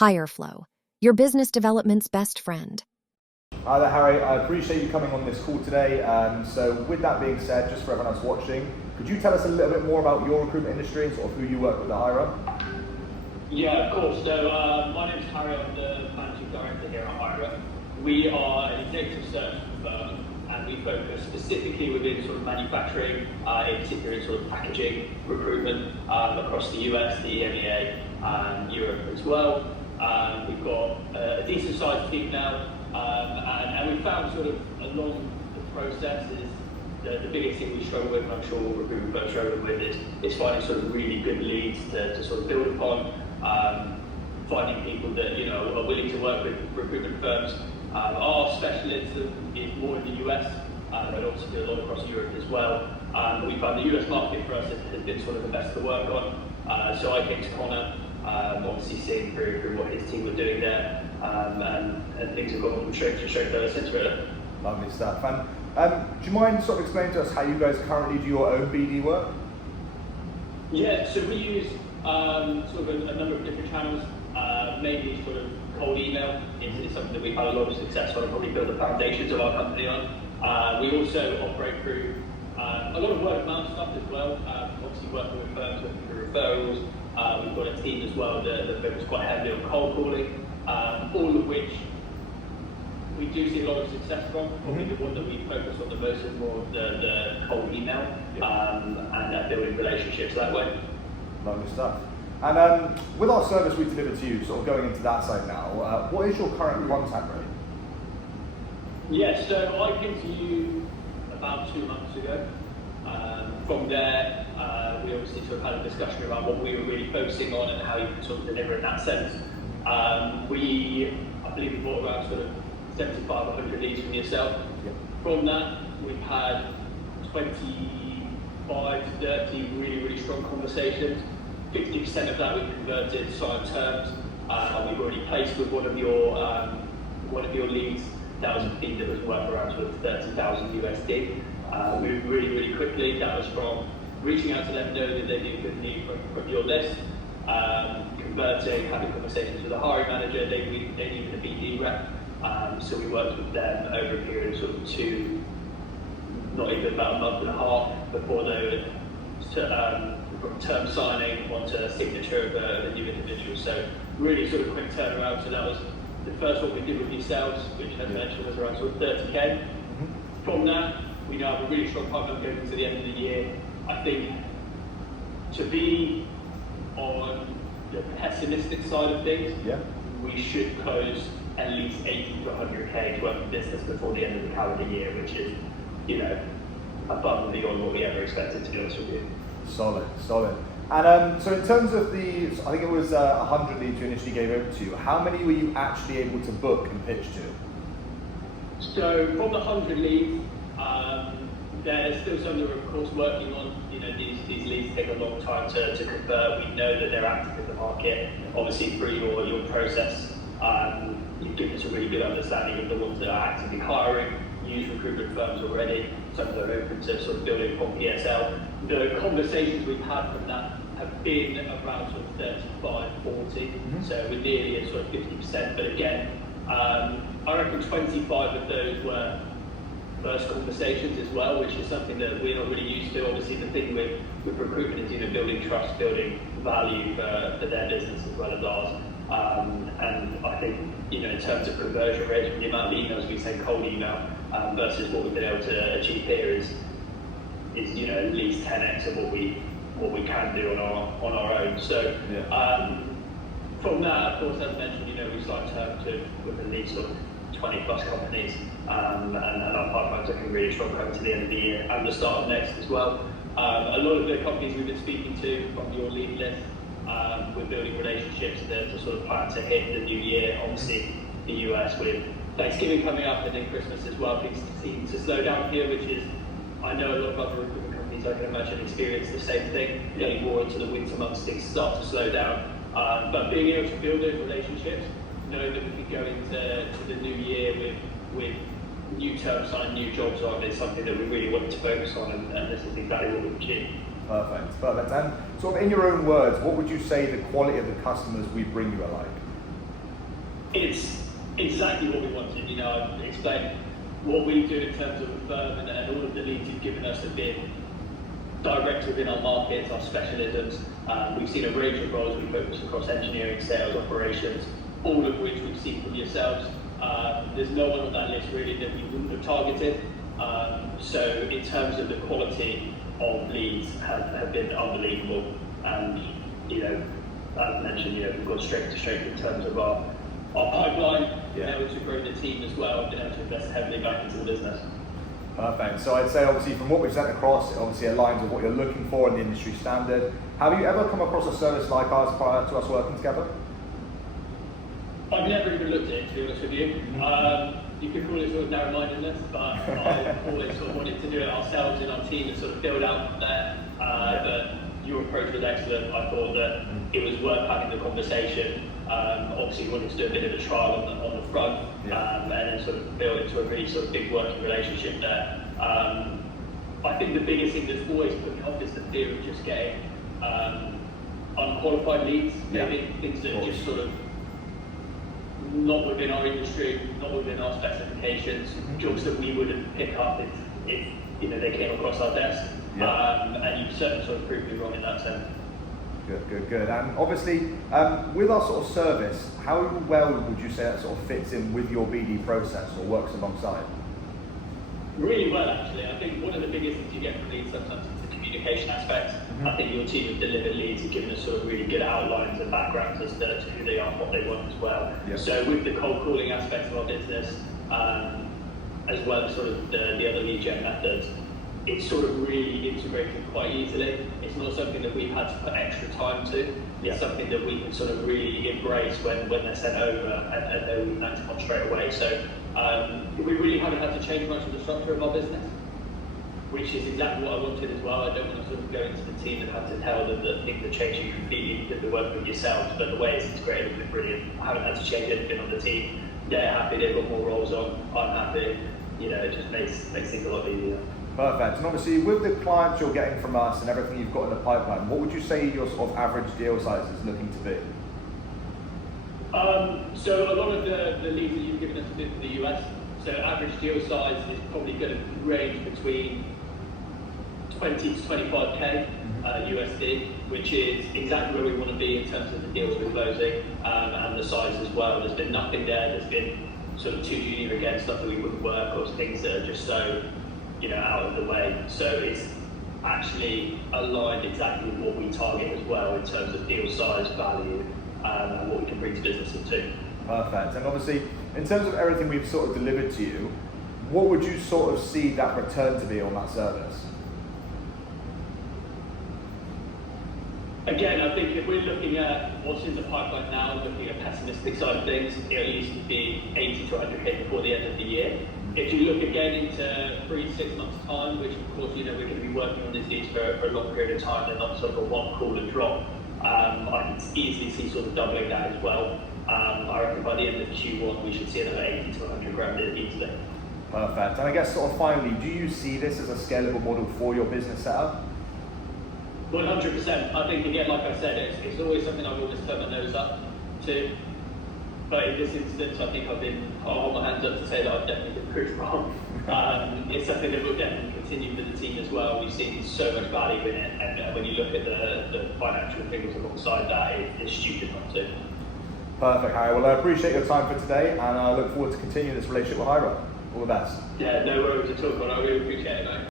HireFlow, your business development's best friend. Hi there, Harry. I appreciate you coming on this call today. So with that being said, just for everyone else watching, could you tell us a little bit more about your recruitment industry and sort of who you work with at Hyrra? Yeah, of course. So my name is Harry. I'm the managing director here at Hyrra. We are an executive search firm, and we focus specifically within sort of manufacturing, in particular in sort of packaging recruitment across the US, the EMEA, and Europe as well. We've got a decent sized team now, and we found sort of along the process is the biggest thing we struggle with, and I'm sure all recruitment firms struggle with, is finding sort of really good leads to sort of build upon, finding people that are willing to work with recruitment firms. Our specialism is more in the US, but also do a lot across Europe as well. We found the US market for us has been sort of the best to work on. So I came to Connor, obviously seeing through what his team were doing there, and things have gone from strength to strength ever since, really. Lovely stuff. And do you mind sort of explaining to us how you guys currently do your own BD work? Yeah, so we use sort of a number of different channels, mainly sort of cold email is something that we've had a lot of success on and probably build the foundations of our company on. We also operate through a lot of word of mouth stuff as well, obviously working with firms, looking for referrals. We've got a team as well that focus quite heavily on cold calling, all of which we do see a lot of success from. Probably the one that we focus on the most is more of the cold email, and building relationships that way. Lovely stuff. And with our service we deliver to you, sort of going into that side now, what is your current contact rate? Yeah, so I came to you about 2 months ago. From there, we obviously sort of had a discussion around what we were really focusing on and how you can sort of deliver in that sense. I believe we bought around sort of 75, 100 leads from yourself. Yep. From that, we've had 25 to 30 really, really strong conversations. 50% of that we've converted, signed terms. We've already placed with one of your leads. That was a fee that was worth around sort of 30,000 USD. Moved really, really quickly. That was from reaching out to them, knowing that they'd be a good lead from your list, converting, having conversations with a hiring manager. They needed a BD rep, so we worked with them over a period of sort of not even about a month and a half before they were from term signing onto signature of a new individual. So really sort of quick turnaround. So that was the first one we did with yourselves, which as mentioned was around sort of 30K. From that, we now have a really strong pipeline going into the end of the year. I think to be on the pessimistic side of things, we should close at least 80 to 100K worth of business before the end of the calendar year, which is, above and beyond what we ever expected, to be honest with you. Solid. And so in terms of I think it was 100 leads you initially gave over to you, how many were you actually able to book and pitch to? So from the 100 leads, there's still some that we're of course working on. These leads take a long time to convert. We know that they're active in the market. Obviously through your process, you've given us a really good understanding of the ones that are actively hiring, use recruitment firms already, some that are open to sort of building upon PSL. The conversations we've had from that have been around sort of 35, 40, so we're nearly at sort of 50%, but again, I reckon 25 of those were first conversations as well, which is something that we're not really used to. Obviously the thing with recruitment is building trust, building value for their business as well as ours. And I think, in terms of conversion rates, the amount of emails we send cold email versus what we've been able to achieve here is at least 10x of what we can do on our own. So from that, of course, as mentioned, we signed terms with at least sort of 20 plus companies, and our pipeline's looking really strong coming to the end of the year and the start of next as well. A lot of the companies we've been speaking to from your lead list, we're building relationships to sort of plan to hit the new year. Obviously, the US with Thanksgiving coming up and then Christmas as well, things seem to slow down here, which is, I know a lot of other recruitment companies, I can imagine, experience the same thing. Getting more into the winter months, things start to slow down. But being able to build those relationships, knowing that we can go into the new year with new terms signed, new jobs on, is something that we really want to focus on, and this is exactly what we've achieved. Perfect. And sort of in your own words, what would you say the quality of the customers we bring you are like? It's exactly what we wanted. You know, I've explained what we do in terms of a firm, and all of the leads you've given us have been direct within our markets, our specialisms. We've seen a range of roles. We focus across engineering, sales, operations, all of which we've seen from yourselves. There's no one on that list really that we wouldn't have targeted. So in terms of the quality of leads have been unbelievable. And, you know, as mentioned, you know, we've got strength to strength in terms of our pipeline, been able to grow the team as well, been able to invest heavily back into the business. Perfect. So I'd say obviously from what we've sent across, it obviously aligns with what you're looking for in the industry standard. Have you ever come across a service like ours prior to us working together? I've never even looked at it, to be honest with you. You could call it sort of narrow-mindedness, but I've always sort of wanted to do it ourselves in our team and sort of build out from there. But your approach was excellent. I thought that it was worth having the conversation. Obviously, we wanted to do a bit of a trial on the front, and then sort of build into a really sort of big working relationship there. I think the biggest thing that's always put me off is the fear of just getting unqualified leads, maybe things that are just sort of not within our industry, not within our specifications, jobs that we wouldn't pick up if you know they came across our desk. And you've certainly sort of proved me wrong in that sense. Good. And obviously, with our sort of service, how well would you say that sort of fits in with your BD process or works alongside? Really well, actually. I think one of the biggest things you get from leads sometimes is the communication aspect. I think your team have delivered leads and given us sort of really good outlines and backgrounds as to who they are and what they want as well. So with the cold calling aspect of our business, as well as sort of the other lead gen methods, it's sort of really integrated quite easily. It's not something that we've had to put extra time to. It's something that we can sort of really embrace when they're sent over and then we can act upon straight away. So we really haven't had to change much of the structure of our business, which is exactly what I wanted as well. I don't want to sort of go into the team and have to tell them that things are changing completely because they're working with yourselves, but the way it's integrated has been brilliant. I haven't had to change anything on the team. They're happy, they've got more roles on, I'm happy. You know, it just makes things a lot easier. Perfect. And obviously with the clients you're getting from us and everything you've got in the pipeline, what would you say your sort of average deal size is looking to be? So a lot of the leads that you've given us have been from the US. So average deal size is probably going to range between 20 to 25k USD, which is exactly where we want to be in terms of the deals we're closing and the size as well. There's been nothing there. There's been sort of too junior again, stuff that we wouldn't work, or things that are just so, you know, out of the way. So it's actually aligned exactly with what we target as well in terms of deal size, value, and what we can bring to businesses too. Perfect. And obviously, in terms of everything we've sort of delivered to you, what would you sort of see that return to be on that service? Again, I think if we're looking at what's in the pipeline now and looking at pessimistic side of things, it'll at least be 80 to 100k before the end of the year. If you look again into 3 to 6 months' time, which of course, you know, we're going to be working on these leads for a long period of time, they're not sort of a one call and drop. I can easily see sort of doubling that as well. I reckon by the end of Q1, we should see another 80 to 100 grand easily. Perfect. And I guess sort of finally, do you see this as a scalable model for your business setup? 100%. I think, again, like I said, it's always something I've always turned my nose up to. But in this instance, I think I'll hold my hands up to say that I've definitely been proved wrong. It's something that we'll definitely continue for the team as well. We've seen so much value in it, and when you look at the financial figures alongside that, it's stupid not to. Perfect, Harry. Well, I appreciate your time for today, and I look forward to continuing this relationship with Hyrra. All the best. Yeah, no worries at all, but I really appreciate it, mate.